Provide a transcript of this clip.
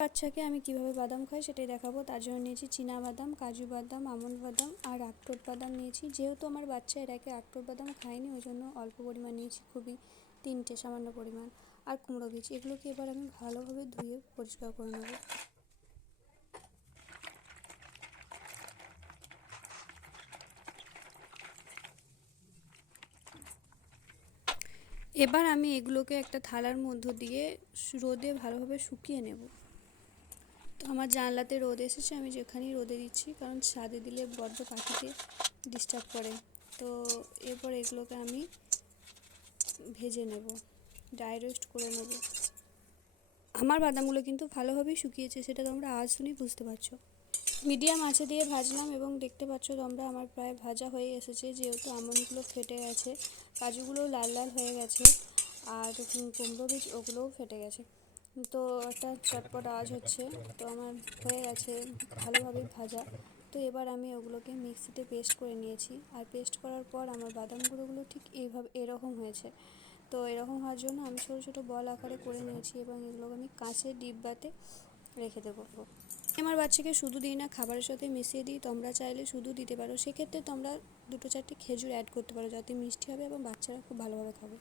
বাচ্চাকে আমি কিভাবে বাদাম খাই সেটাই দেখাবো। তার জন্য নিয়েছি চীনা বাদাম, কাজু বাদাম, আমন্ড বাদাম আর আখরোট বাদাম নিয়েছি। যেহেতু আমার বাচ্চা এর আগে আখরোট বাদাম খায়নি, ওই জন্য অল্প পরিমাণ নিয়েছি, খুবই 3টে সামান্য পরিমাণ। আর কুমড়ো বীজ, এগুলোকে এবার আমি ভালোভাবে ধুয়ে পরিষ্কার করে নেব। এবার আমি এগুলোকে একটা থালার মধ্য দিয়ে রোদে ভালোভাবে শুকিয়ে নেব। তো আমার জানলাতে রোদ এসেছে, আমি যেখানেই রোদে দিচ্ছি, কারণ ছাদে দিলে বড্ড পাখিতে ডিস্টার্ব করে। তো এরপর এগুলোকে আমি ভেজে নেব, ড্রাই রোস্ট করে নেব। আমার বাদামগুলো কিন্তু ভালোভাবেই শুকিয়েছে, সেটা তোমরা আওয়াজ শুনেই বুঝতে পারছো। মিডিয়াম আঁচে দিয়ে ভাজলাম এবং দেখতে পাচ্ছ তোমরা আমার প্রায় ভাজা হয়ে এসেছে। যেহেতু আমন্ডগুলো ফেটে গেছে, কাজুগুলো লাল লাল হয়ে গেছে, আর কুমড়ো বীজ ওগুলোও ফেটে গেছে। তো একটা চটপট আওয়াজ হচ্ছে। তো আমার হয়ে গেছে ভালোভাবেই ভাজা। তো এবার আমি ওগুলোকে মিক্সিতে পেস্ট করে নিয়েছি। আর পেস্ট করার পর আমার বাদাম গুঁড়োগুলো ঠিক এরকম হয়েছে। তো এরকম হওয়ার জন্য আমি ছোটো ছোটো বল আকারে করে নিয়েছি এবং এগুলোকে আমি কাঁচের ডিব্বাতে রেখে দেবো। আমার বাচ্চাকে শুধু দিই না, খাবারের সাথে মিশিয়ে দিই। তোমরা চাইলে শুধু দিতে পারো, সেক্ষেত্রে তোমরা 2-4টে খেজুর অ্যাড করতে পারো, যাতে মিষ্টি হবে এবং বাচ্চারা খুব ভালোভাবে খাবে।